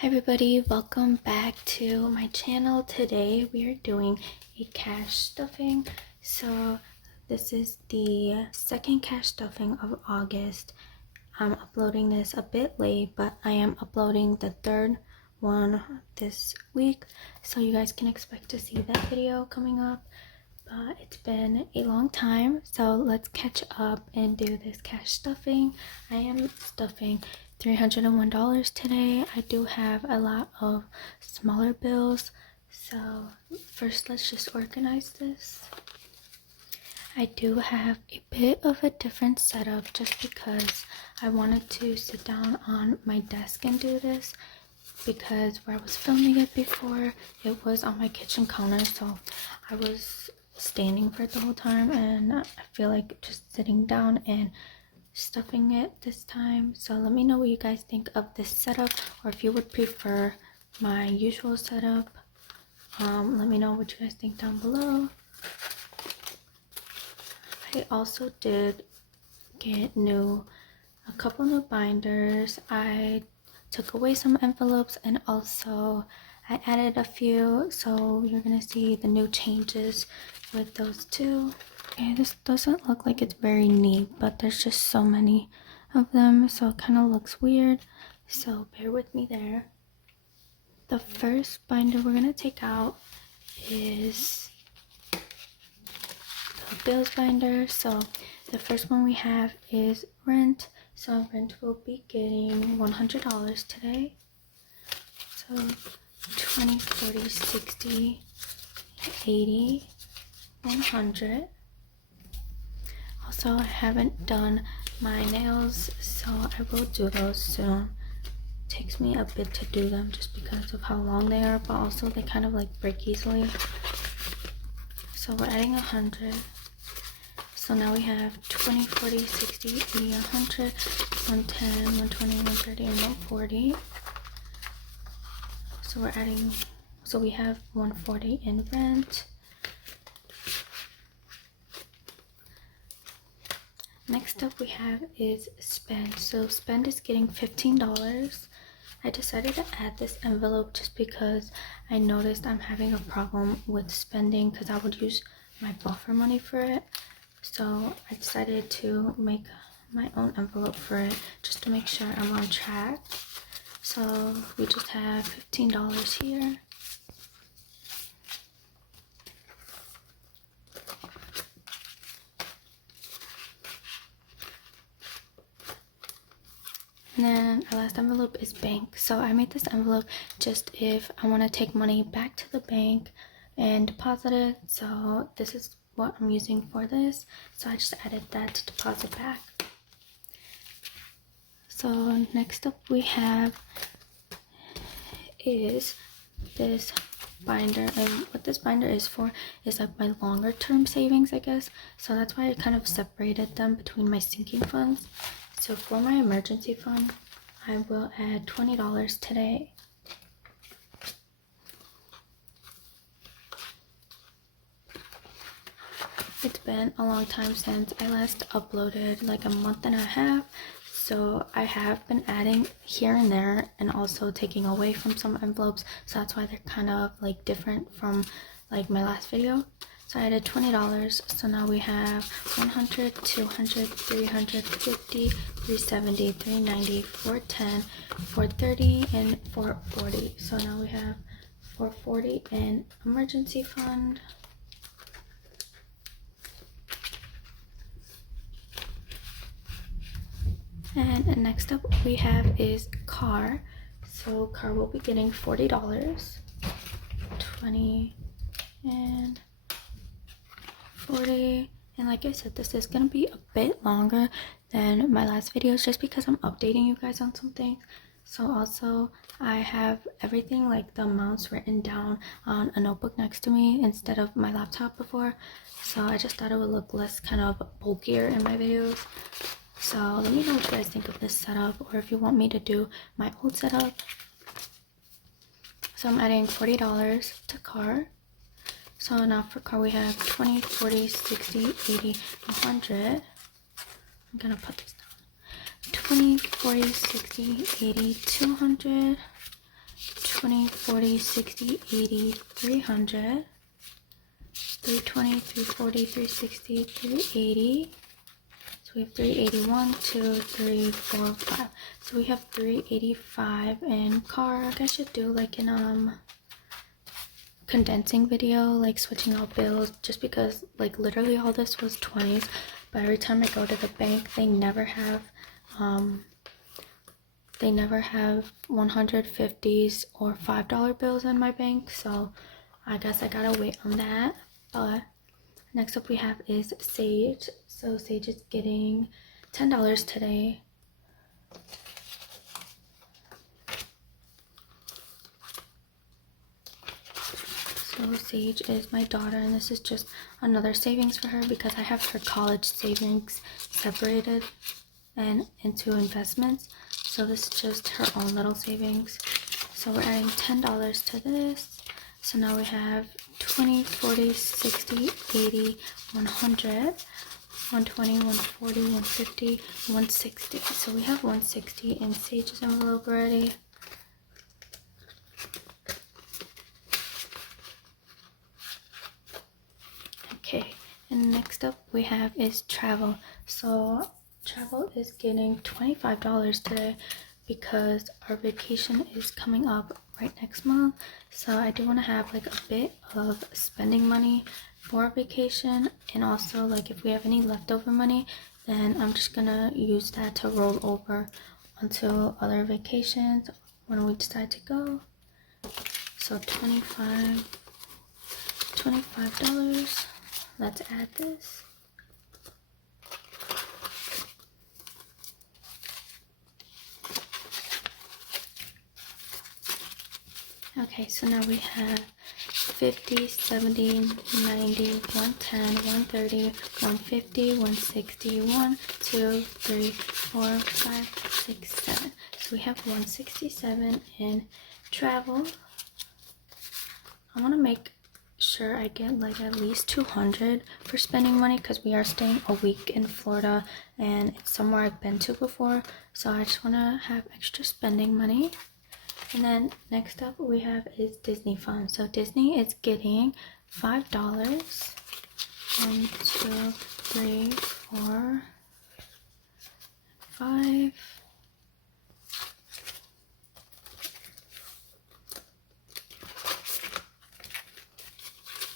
Hi everybody, welcome back to my channel. Today we are doing a cash stuffing. So this is the second cash stuffing of August. I'm uploading this a bit late, but I am uploading the third one this week, so you guys can expect to see that video coming up. But it's been a long time, so let's catch up and do this cash stuffing. I am stuffing $301 today. I do have a lot of smaller bills, so first let's just organize this. I do have a bit of a different setup just because I wanted to sit down on my desk and do this, because where I was filming it before, it was on my kitchen counter, so I was standing for it the whole time, and I feel like just sitting down and stuffing it this time. So let me know what you guys think of this setup, or if you would prefer my usual setup. Let me know what you guys think down below. I also did get a couple new binders. I took away some envelopes, and also I added a few, so you're gonna see the new changes with those two. Okay, this doesn't look like it's very neat, but there's just so many of them, so it kind of looks weird, so bear with me there. The first binder we're gonna take out is the bills binder. So the first one we have is rent. So rent will be getting $100 today. So 20, 40, 60, 80, 100. Also, I haven't done my nails, so I will do those soon. It takes me a bit to do them just because of how long they are, but also they kind of like break easily. So we're adding 100. So now we have 20, 40, 60, 80, 100, 110, 120, 130, and 140. So we're adding, so we have 140 in rent. Next up we have is spend. So spend is getting $15. I decided to add this envelope just because I noticed I'm having a problem with spending, because I would use my buffer money for it. So I decided to make my own envelope for it just to make sure I'm on track. So we just have $15 here. And then our last envelope is bank. So I made this envelope just if I want to take money back to the bank and deposit it. So this is what I'm using for this. So I just added that to deposit back. So next up we have is this binder, and what this binder is for is like my longer term savings, I guess. So that's why I kind of separated them between my sinking funds. So for my emergency fund, I will add $20 today. It's been a long time since I last uploaded, like a month and a half. So I have been adding here and there and also taking away from some envelopes. So that's why they're kind of like different from like my last video. So I added $20. So now we have 100, 200, 350, 370, 390, 410, 430, and 440. So now we have 440 in emergency fund. And next up we have is car. So car will be getting $40, 20, and 40. And like I said, this is gonna be a bit longer than my last videos just because I'm updating you guys on something. So also I have everything, like the amounts, written down on a notebook next to me instead of my laptop before. So I just thought it would look less kind of bulkier in my videos. So let me know what you guys think of this setup, or if you want me to do my old setup. So I'm adding $40 to car. So now for car we have 20, 40, 60, 80, 100. I'm gonna put this down. 20, 40, 60, 80, 200, 20, 40, 60, 80, 300, 320, 340, 360, 380. So we have 381, 2, 3, 4, 5. So we have 385 in car. I should do like an condensing video, like switching out bills, just because like literally all this was 20s, but every time I go to the bank they never have 150s or $5 bills in my bank, so I guess I gotta wait on that. But next up we have is Sage. So Sage is getting $10 today. So Sage is my daughter, and this is just another savings for her because I have her college savings separated and into investments. So this is just her own little savings. So we're adding $10 to this. So now we have 20, 40, 60, 80, 100, 120, 140, 150, 160. So we have 160 in Sage's envelope already. Okay, and next up we have is travel. So travel is getting $25 today because our vacation is coming up right next month. So I do want to have like a bit of spending money for vacation, and also like if we have any leftover money, then I'm just gonna use that to roll over onto other vacations when we decide to go. So $25. Let's add this. Okay, so now we have 50, 70, 90, 110, 130, 150, 160, 1, 2, 3, 4, 5, 6, 7. So we have 167 in travel. I want to make sure I get like at least 200 for spending money because we are staying a week in Florida and it's somewhere I've been to before, so I just want to have extra spending money. And then next up we have is Disney fund. So Disney is getting $5. 1, 2, 3, 4, 5.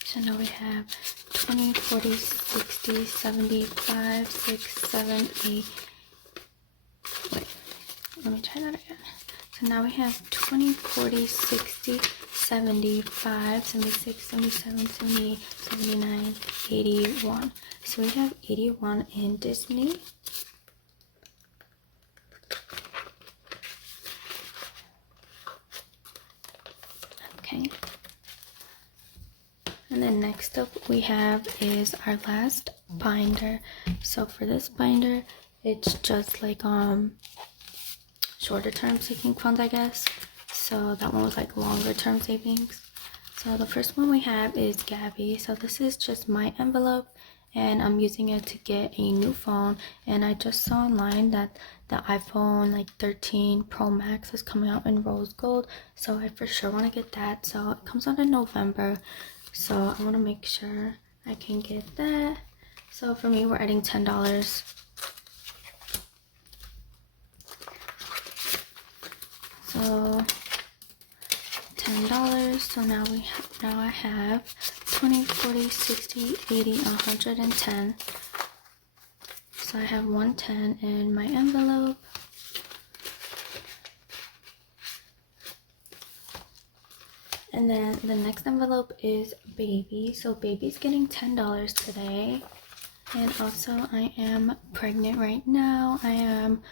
So now we have 20, 40, 60, 75, 6, 7, 8. Wait, let me try that again. So now we have 20, 40, 60, 75, 76, 77, 78, 79, 81. So we have 81 in Disney. Okay. And then next up we have is our last binder. So for this binder, it's just like shorter term saving funds, I guess. So that one was like longer term savings. So the first one we have is Gabby. So this is just my envelope, and I'm using it to get a new phone. And I just saw online that the iPhone like 13 Pro Max is coming out in rose gold, so I for sure want to get that. So it comes out in November, so I want to make sure I can get that. So for me, we're adding $10. So $10. So now I have 20, 40, 60, 80, 110. So I have 110 in my envelope. And then the next envelope is Baby. So Baby's getting $10 today. And also I am pregnant right now. I am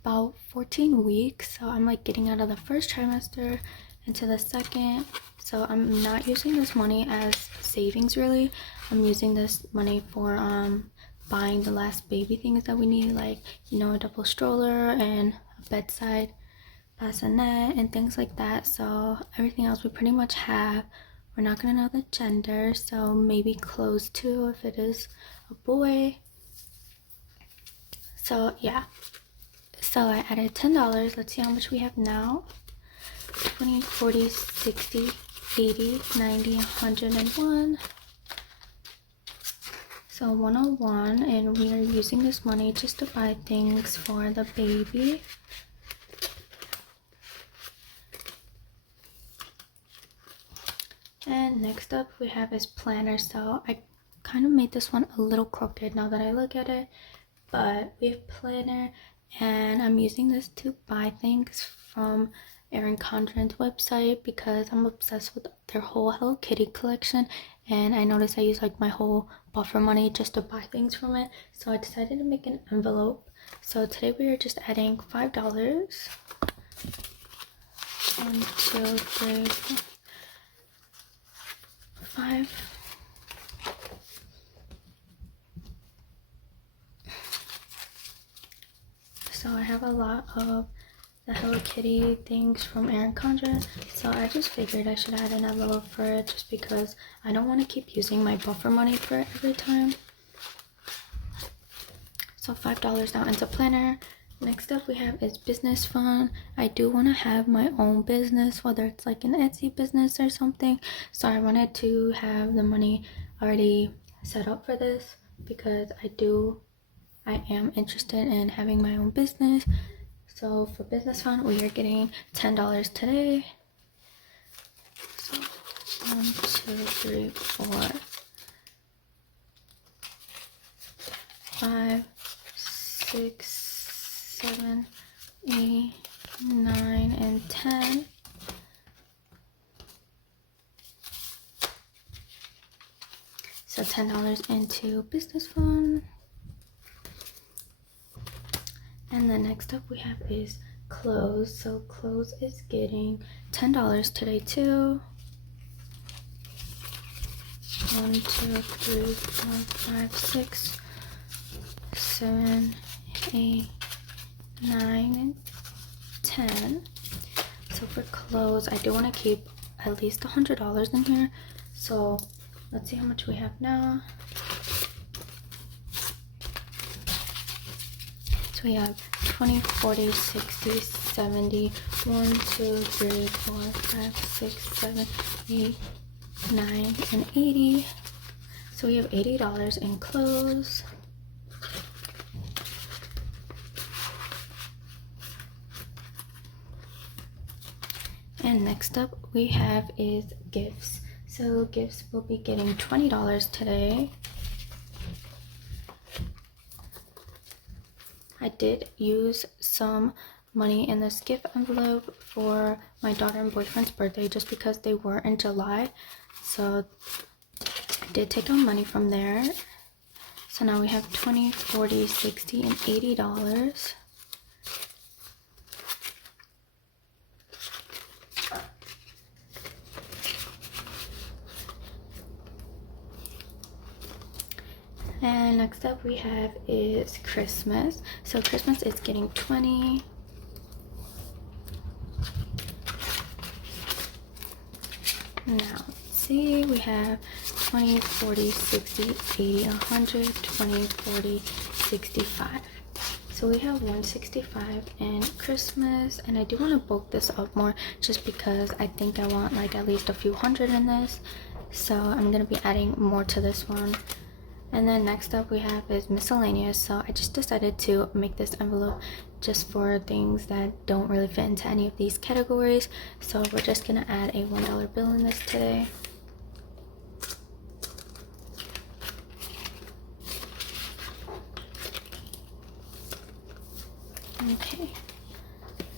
about 14 weeks. So I'm like getting out of the first trimester into the second. So I'm not using this money as savings really. I'm using this money for buying the last baby things that we need, like, you know, a double stroller and a bedside bassinet and things like that. So everything else we pretty much have. We're not gonna know the gender, so maybe clothes too if it is a boy. So yeah, so I added $10. Let's see how much we have now. 20, 40, 60, 80, 90, 101. So 101, and we are using this money just to buy things for the baby. And next up we have is planner. So I kind of made this one a little crooked now that I look at it, but we have planner, and I'm using this to buy things from Erin Condren's website because I'm obsessed with their whole Hello Kitty collection, and I noticed I use like my whole buffer money just to buy things from it. So I decided to make an envelope. So today we are just adding $5. 1, 2, 3, 4, 5. So I have a lot of the Hello Kitty things from Erin Condren, so I just figured I should add an envelope for it just because I don't want to keep using my buffer money for it every time. So $5 now into planner. Next up we have is business fund. I do want to have my own business, whether it's like an Etsy business or something, so I wanted to have the money already set up for this because I am interested in having my own business. So for business fund, we are getting $10 today. So 1, 2, 3, 4, 5, 6, 7, 8, 9, and 10. So $10 into business fund. And then next up we have is clothes. So clothes is getting $10 today too. 1, 2, 3, 4, 5, 6, 7, 8, 9, and 10. So for clothes, I do want to keep at least $100 in here. So let's see how much we have now. So we have 20, 40, 60, 70, 1, 2, 3, 4, 5, 6, 7, 8, 9, and 80. So we have $80 in clothes. And next up we have is gifts. So gifts will be getting $20 today. I did use some money in this gift envelope for my daughter and boyfriend's birthday just because they were in July. So I did take out money from there. So now we have 20, 40, 60, and $80. And next up we have is Christmas. So Christmas is getting 20. Now let's see, we have 20, 40, 60, 80, 100, 20, 40, 65. So we have 165 in Christmas, and I do want to bulk this up more just because I think I want like at least a few hundred in this. So I'm going to be adding more to this one. And then next up we have is miscellaneous. So I just decided to make this envelope just for things that don't really fit into any of these categories. So we're just gonna add a $1 bill in this today. Okay,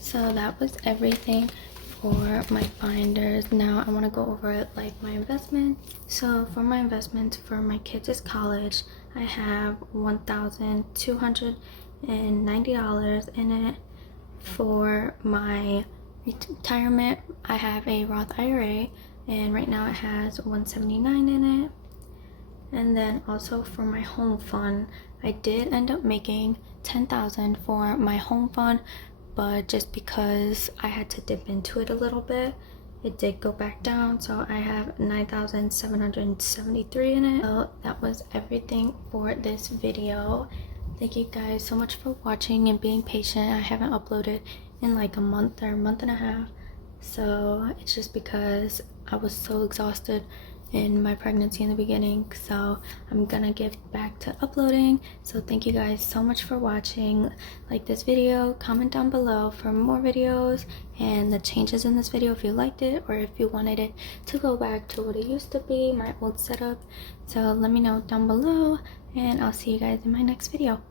so that was everything for my binders. Now I want to go over like my investment. So for my investment for my kids' college, I have $1,290 in it. For my retirement, I have a Roth IRA, and right now it has $179 in it. And then also for my home fund, I did end up making $10,000 for my home fund, but just because I had to dip into it a little bit, it did go back down. So I have $9,773 in it. So that was everything for this video. Thank you guys so much for watching and being patient. I haven't uploaded in like a month or a month and a half, So it's just because I was so exhausted in my pregnancy in the beginning. So I'm gonna get back to uploading. So thank you guys so much for watching. Like this video, comment down below for more videos and the changes in this video if you liked it, or if you wanted it to go back to what it used to be, my old setup. So let me know down below, and I'll see you guys in my next video.